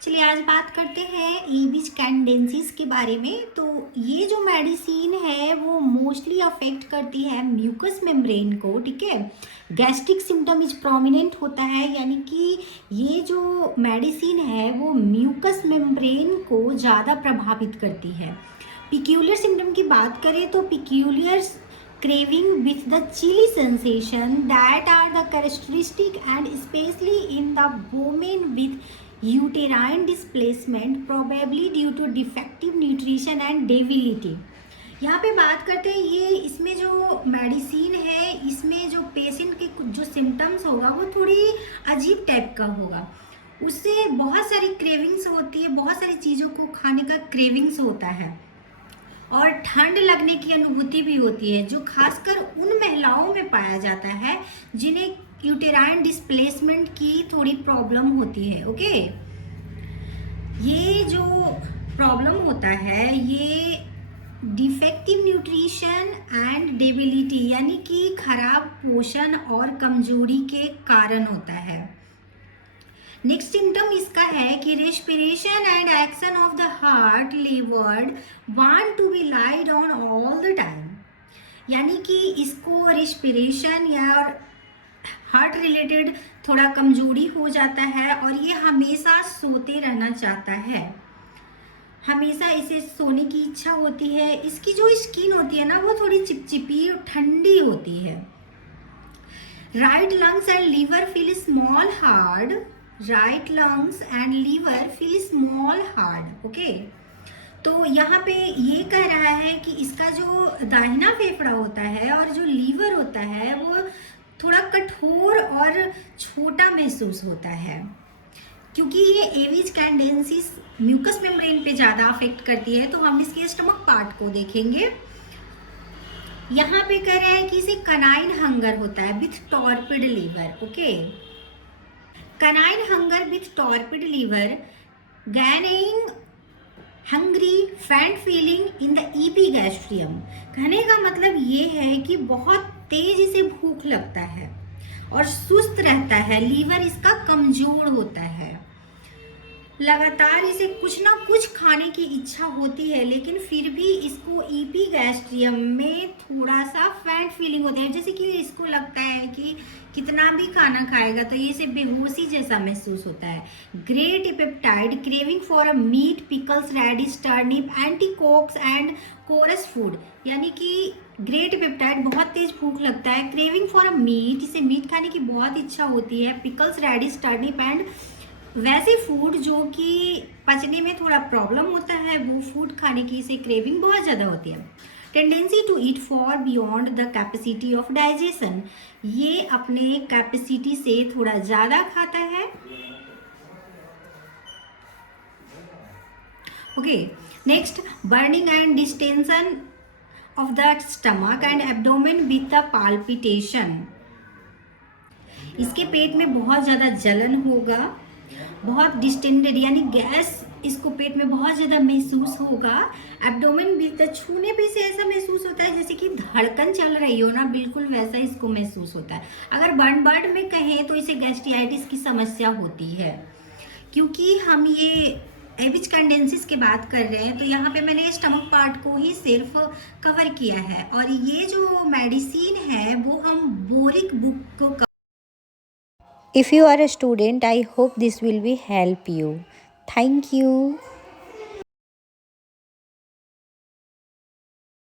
चलिए आज बात करते हैं एविज कैंडेंसीज के बारे में। तो ये जो मेडिसिन है वो मोस्टली अफेक्ट करती है म्यूकस मेम्ब्रेन को, ठीक है। गैस्ट्रिक सिम्टम इज प्रोमिनेंट होता है, यानी कि ये जो मेडिसिन है वो म्यूकस मेम्ब्रेन को ज़्यादा प्रभावित करती है। पिक्यूलियर सिम्टम की बात करें तो peculiar craving with the chilly sensation that are the characteristic and especially in the women with uterine displacement probably due to defective nutrition and debility। यहाँ पे बात करते हैं ये इसमें जो मेडिसिन है इसमें जो पेशेंट के कुछ जो सिम्टम्स होगा वो थोड़ी अजीब टाइप का होगा। उससे बहुत सारी क्रेविंग्स होती है, बहुत सारी चीज़ों को खाने का क्रेविंग्स होता है और ठंड लगने की अनुभूति भी होती है, जो खासकर उन महिलाओं में पाया जाता है जिन्हें यूटेराइन डिस्प्लेसमेंट की थोड़ी प्रॉब्लम होती है। ओके, ये जो प्रॉब्लम होता है ये डिफेक्टिव न्यूट्रिशन एंड डेबिलिटी यानी कि खराब पोषण और कमजोरी के कारण होता है। नेक्स्ट सिम्टम इसका है कि respiration and action of the heart laboured want to be laid on all the time, यानी कि इसको रेस्पिरेशन या हार्ट रिलेटेड थोड़ा कमजोरी हो जाता है और ये हमेशा सोते रहना चाहता है, हमेशा इसे सोने की इच्छा होती है। इसकी जो स्किन होती है ना वो थोड़ी चिपचिपी और ठंडी होती है। Right lungs and liver feel small hard, right lungs and liver feel small hard. Okay, तो यहाँ पे ये कह रहा है कि इसका जो दाहिना फेफड़ा होता है और जो लीवर होता है वो थोड़ा कठोर और छोटा महसूस होता है, क्योंकि ये एविज कैंडेंसीज म्यूकस मेम्ब्रेन पे ज़्यादा अफेक्ट करती है। तो हम इसके स्टमक पार्ट को देखेंगे। यहाँ पे कह रहे हैं कि इसे कनाइन हंगर होता है with torpid liver. Okay, canine hunger with torpid liver, gnawing hungry faint feeling in the epigastrium. कहने का मतलब ये है कि बहुत तेजी से भूख लगता है और सुस्त रहता है, लीवर इसका कमजोर होता है, लगातार इसे कुछ ना कुछ खाने की इच्छा होती है लेकिन फिर भी इसको ईपीगैस्ट्रियम में थोड़ा सा फैट फीलिंग होता है, जैसे कि इसको लगता है कि कितना भी खाना खाएगा तो ये इसे बेहोशी जैसा महसूस होता है। Great appetite craving for a meat, pickles, radish, turnip, artichokes and coarse food, यानी कि ग्रेट पेप्टाइड बहुत तेज भूख लगता है, क्रेविंग फॉर अ मीट, इसे मीट खाने की बहुत इच्छा होती है, पिकल्स, रेडिश, टर्निप एंड वैसे फूड जो कि पचने में थोड़ा प्रॉब्लम होता है वो फूड खाने की इसे क्रेविंग बहुत ज़्यादा होती है। Tendency to eat for beyond the capacity of digestion, ये अपने कैपेसिटी से थोड़ा ज़्यादा खाता है। Okay, next burning and distension of the stomach and abdomen with the palpitation, इसके पेट में बहुत ज़्यादा जलन होगा, बहुत डिस्टेंडेड यानी गैस इसको पेट में बहुत ज़्यादा महसूस होगा। एब्डोमेन भी छूने पे से ऐसा महसूस होता है जैसे कि धड़कन चल रही हो ना, बिल्कुल वैसा इसको महसूस होता है। अगर वन वर्ड में कहें तो इसे गैस्ट्राइटिस की समस्या होती है। क्योंकि हम ये एविज कैंडेंसीज की बात कर रहे हैं तो यहाँ पे मैंने स्टमक पार्ट को ही सिर्फ कवर किया है और ये जो मेडिसिन है वो हम बोरिक बुक को If you are a student, I hope this will be help you. Thank you.